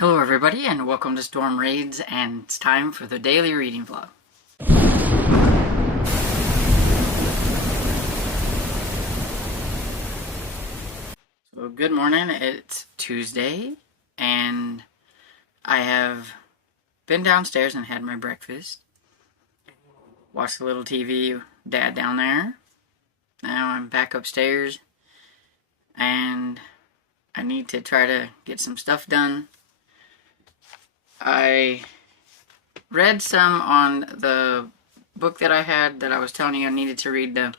Hello everybody and welcome to Storm Raids, and it's time for the daily reading vlog. So good morning, it's Tuesday and I have been downstairs and had my breakfast. Watched a little TV, Dad down there. Now I'm back upstairs and I need to try to get some stuff done. I read some on the book that I had that I was telling you I needed to read, the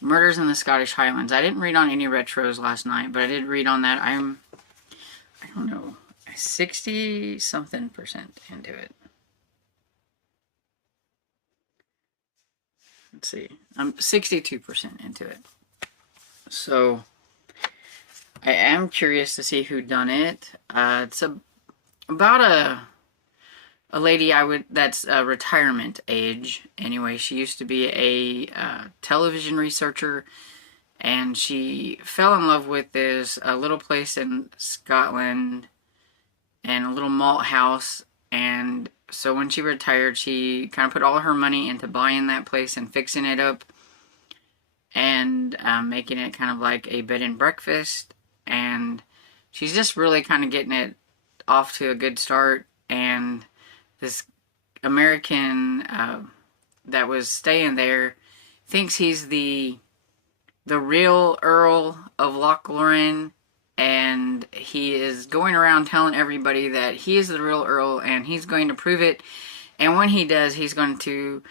Murders in the Scottish Highlands. I didn't read on any retros last night, but I did read on that. I don't know, 60-something% into it. Let's see, I'm 62% into it. So I am curious to see who done it. It's about a lady that's retirement age. Anyway, she used to be a television researcher, and she fell in love with this little place in Scotland and a little malt house. And so when she retired, she kind of put all her money into buying that place and fixing it up and making it kind of like a bed and breakfast. And she's just really kind of getting it off to a good start. And this American that was staying there thinks he's the real Earl of Lochloren, and he is going around telling everybody that he is the real Earl and he's going to prove it. And when he does, he's going to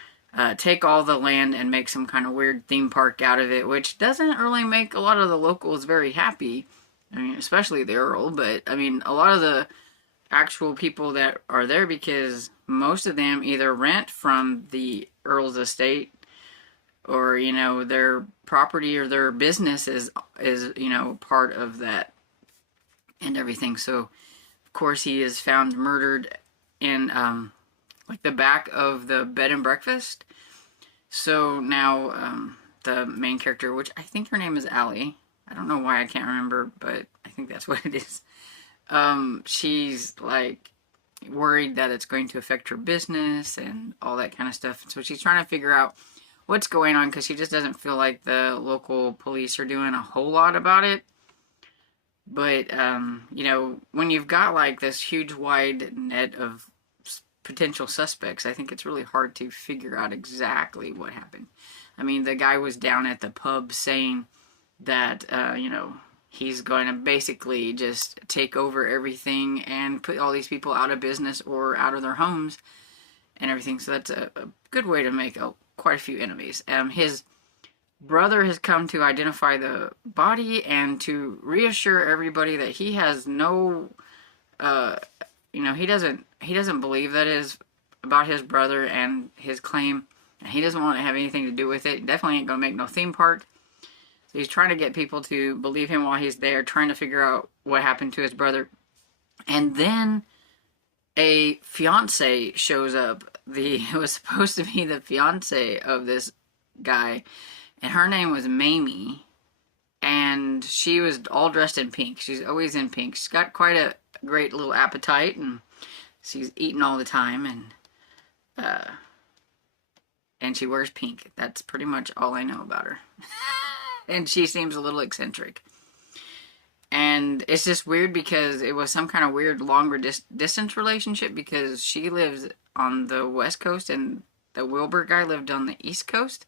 take all the land and make some kind of weird theme park out of it, which doesn't really make a lot of the locals very happy. I mean, especially the Earl, but I mean, a lot of the actual people that are there, because most of them either rent from the Earl's estate, or, you know, their property or their business is you know, part of that and everything. So of course he is found murdered in like the back of the bed and breakfast. So now the main character, which I think her name is Allie, I don't know why I can't remember, but I think that's what it is. She's like worried that it's going to affect her business and all that kind of stuff. So she's trying to figure out what's going on, because she just doesn't feel like the local police are doing a whole lot about it. But, you know, when you've got like this huge wide net of potential suspects, I think it's really hard to figure out exactly what happened. I mean, the guy was down at the pub saying that, you know, he's going to basically just take over everything and put all these people out of business or out of their homes and everything. So that's a good way to make quite a few enemies. His brother has come to identify the body and to reassure everybody that he has no, you know, he doesn't believe that is about his brother and his claim, and he doesn't want to have anything to do with it. Definitely ain't gonna make no theme park. So he's trying to get people to believe him while he's there, trying to figure out what happened to his brother. And then a fiance shows up. It was supposed to be the fiance of this guy, and her name was Mamie, and she was all dressed in pink. She's always in pink. She's got quite a great little appetite, and she's eating all the time, and she wears pink. That's pretty much all I know about her. And she seems a little eccentric. And it's just weird because it was some kind of weird longer distance relationship, because she lives on the west coast and the Wilbur guy lived on the east coast.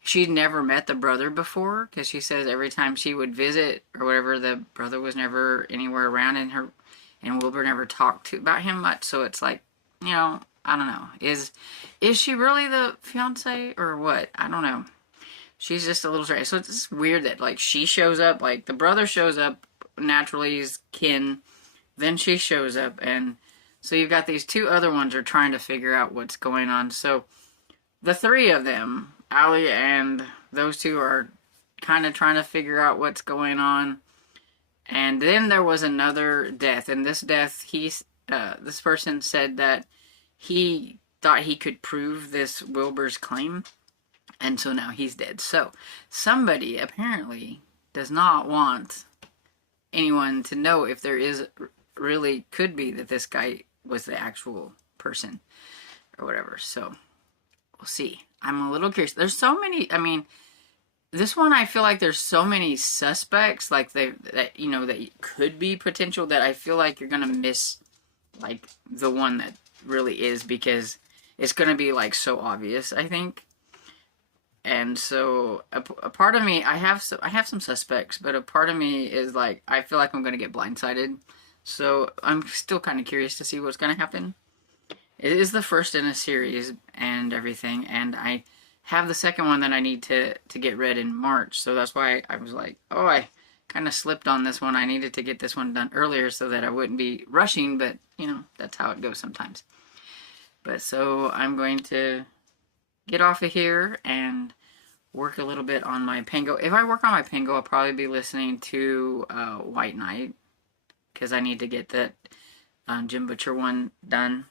She'd never met the brother before, because she says every time she would visit or whatever, the brother was never anywhere around, and Wilbur never talked about him much. So it's like, you know, I don't know. Is she really the fiance or what? I don't know. She's just a little strange. So it's just weird that, like, she shows up, like, the brother shows up, naturally is kin, then she shows up, and so you've got these two other ones are trying to figure out what's going on. So the three of them, Allie and those two, are kind of trying to figure out what's going on. And then there was another death, and this death, this person said that he thought he could prove this Wilbur's claim. And so now he's dead. So somebody apparently does not want anyone to know if there is really could be that this guy was the actual person or whatever. So we'll see. I'm a little curious. There's so many. I mean, this one I feel like there's so many suspects, like that you know that could be potential, that I feel like you're gonna miss like the one that really is, because it's gonna be like so obvious, I think. And so a part of me, I have some suspects, but a part of me is like, I feel like I'm gonna get blindsided. So I'm still kind of curious to see what's gonna happen. It is the first in a series and everything, and I have the second one that I need to get read in March. So that's why I was like, oh, I kind of slipped on this one. I needed to get this one done earlier so that I wouldn't be rushing, but you know, that's how it goes sometimes. But so I'm going to get off of here and work a little bit on my Pango. If I work on my Pango, I'll probably be listening to White Knight, because I need to get that Jim Butcher one done.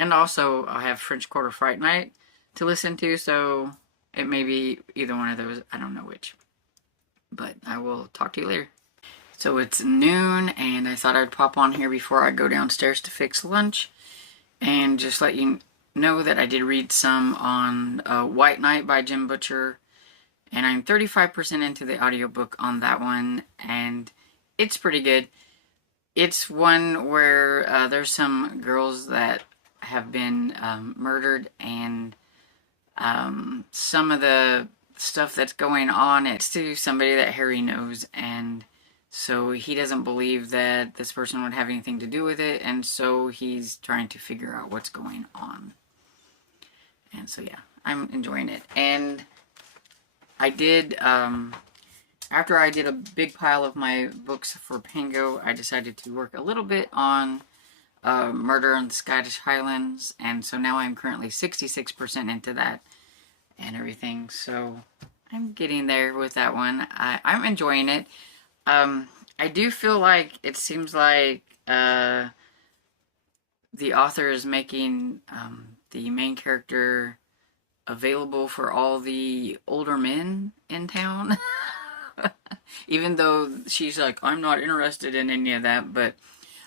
And also, I'll have French Quarter Fright Night to listen to, so it may be either one of those. I don't know which. But I will talk to you later. So it's noon, and I thought I'd pop on here before I go downstairs to fix lunch, and just let you know that I did read some on White Knight by Jim Butcher, and I'm 35% into the audiobook on that one, and it's pretty good. It's one where there's some girls that have been murdered, and some of the stuff that's going on, it's to somebody that Harry knows, and so he doesn't believe that this person would have anything to do with it, and so he's trying to figure out what's going on. And so yeah, I'm enjoying it. And I did, after I did a big pile of my books for Pango, I decided to work a little bit on Murder in the Scottish Highlands, and so now I'm currently 66% into that and everything, so I'm getting there with that one. I'm enjoying it. I do feel like it seems like the author is making the main character available for all the older men in town. Even though she's like, I'm not interested in any of that, but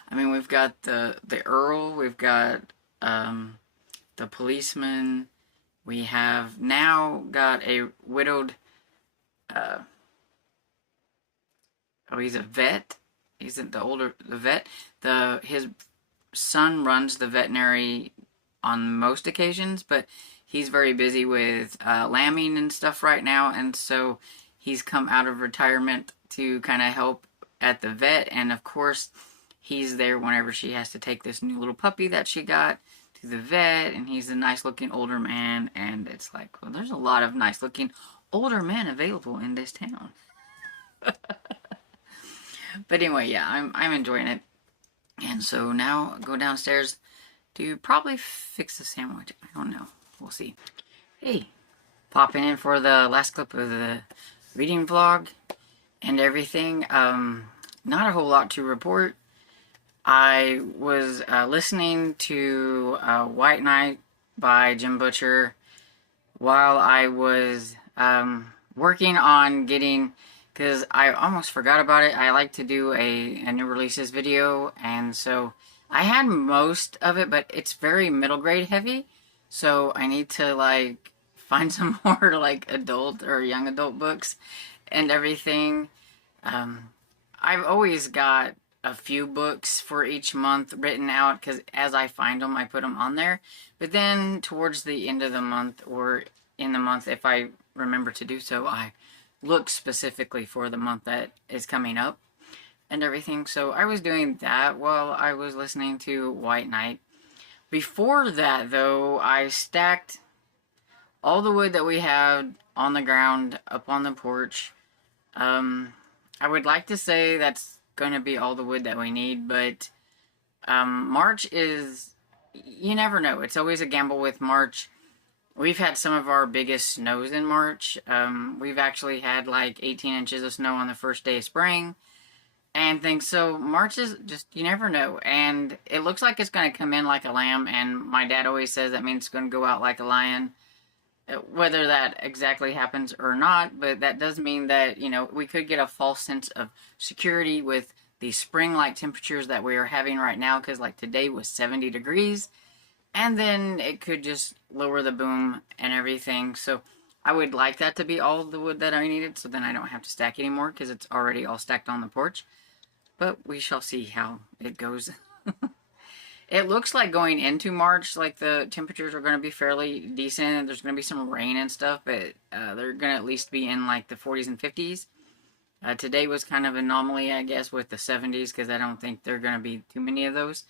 I mean, we've got the Earl, we've got the policeman, we have now got a widowed, oh, he's a vet, he's the vet, his son runs the veterinary on most occasions, but he's very busy with lambing and stuff right now, and so he's come out of retirement to kind of help at the vet, and of course, he's there whenever she has to take this new little puppy that she got to the vet, and he's a nice-looking older man, and it's like, well, there's a lot of nice-looking older men available in this town. But anyway, yeah, I'm enjoying it. And so now go downstairs to probably fix the sandwich. I don't know. We'll see. Hey, popping in for the last clip of the reading vlog and everything. Not a whole lot to report. I was listening to White Knight by Jim Butcher while I was working on getting, because I almost forgot about it, I like to do a new releases video, and so I had most of it, but it's very middle grade heavy, so I need to like find some more like adult or young adult books and everything. I've always got a few books for each month written out, because as I find them, I put them on there. But then towards the end of the month, or in the month, if I remember to do so, I look specifically for the month that is coming up and everything. So I was doing that while I was listening to White Knight. Before that, though, I stacked all the wood that we had on the ground up on the porch. I would like to say that's going to be all the wood that we need, but March is, you never know. It's always a gamble with March. We've had some of our biggest snows in March. We've actually had like 18 inches of snow on the first day of spring and things. So March is just, you never know. And it looks like it's going to come in like a lamb, and my dad always says that means it's going to go out like a lion. Whether that exactly happens or not, but that does mean that, you know, we could get a false sense of security with the spring-like temperatures that we are having right now, because like today was 70 degrees, and then it could just lower the boom and everything. So I would like that to be all the wood that I needed, so then I don't have to stack anymore, because it's already all stacked on the porch. But we shall see how it goes. It looks like going into March, like the temperatures are going to be fairly decent. There's going to be some rain and stuff, but they're going to at least be in like the 40s and 50s. Today was kind of an anomaly, I guess, with the 70s, because I don't think there are going to be too many of those.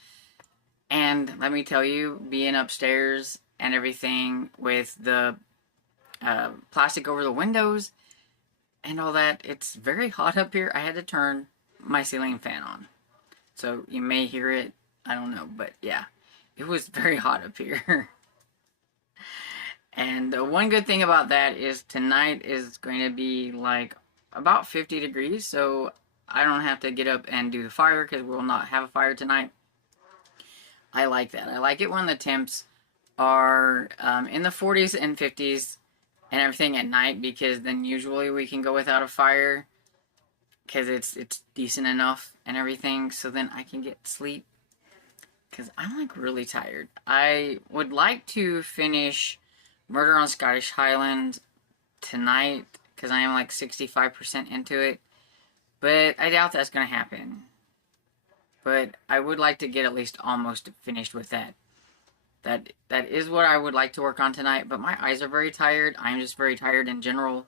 And let me tell you, being upstairs and everything with the plastic over the windows and all that, it's very hot up here. I had to turn my ceiling fan on. So you may hear it. I don't know, but yeah, it was very hot up here. And one good thing about that is tonight is going to be like about 50 degrees, so I don't have to get up and do the fire, because we'll not have a fire tonight. I like that. I like it when the temps are in the 40s and 50s and everything at night, because then usually we can go without a fire, because it's decent enough and everything, so then I can get sleep. Because I'm like really tired. I would like to finish Murder on Scottish Highland tonight, because I am like 65% into it. But I doubt that's going to happen. But I would like to get at least almost finished with that. That is what I would like to work on tonight. But my eyes are very tired. I'm just very tired in general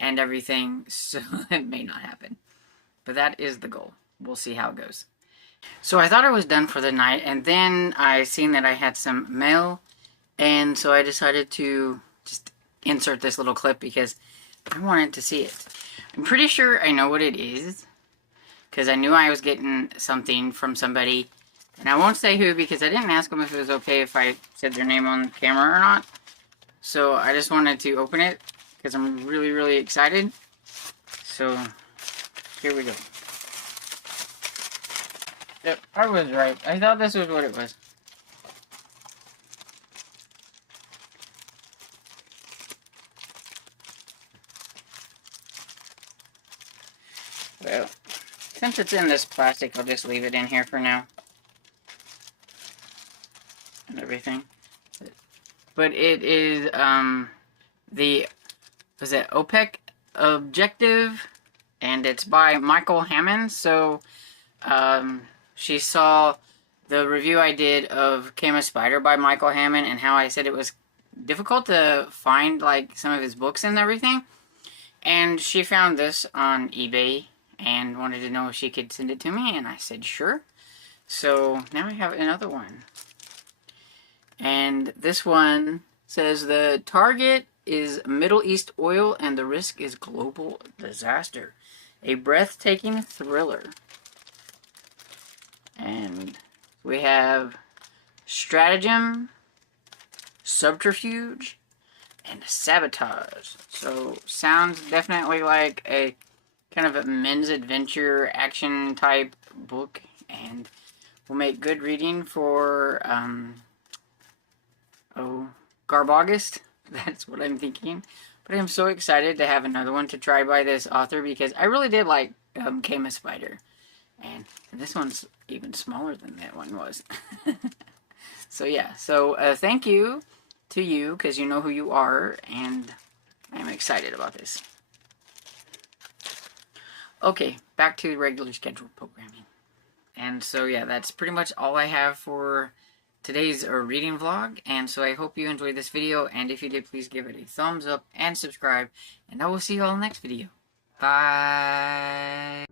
and everything. So it may not happen. But that is the goal. We'll see how it goes. So I thought I was done for the night, and then I seen that I had some mail, and so I decided to just insert this little clip because I wanted to see it. I'm pretty sure I know what it is, because I knew I was getting something from somebody, and I won't say who because I didn't ask them if it was okay if I said their name on camera or not. So I just wanted to open it because I'm really, really excited. So here we go. Yep, I was right. I thought this was what it was. Well, since it's in this plastic, I'll just leave it in here for now. And everything. But it is, was it OPEC Objective? And it's by Michael Hammond. So, she saw the review I did of Came a Spider by Michael Hammond, and how I said it was difficult to find like some of his books and everything. And she found this on eBay and wanted to know if she could send it to me, and I said sure. So now I have another one. And this one says the target is Middle East oil and the risk is global disaster. A breathtaking thriller. And we have stratagem, subterfuge, and sabotage. So sounds definitely like a kind of a men's adventure action type book, and will make good reading for Garbogust. That's what I'm thinking. But I'm so excited to have another one to try by this author, because I really did like Came a Spider. And this one's even smaller than that one was. So yeah, so thank you to you, because you know who you are, and I'm excited about this. Okay, back to regular scheduled programming. And so yeah, that's pretty much all I have for today's reading vlog. And so I hope you enjoyed this video, and if you did, please give it a thumbs up and subscribe, and I will see you all in the next video. Bye!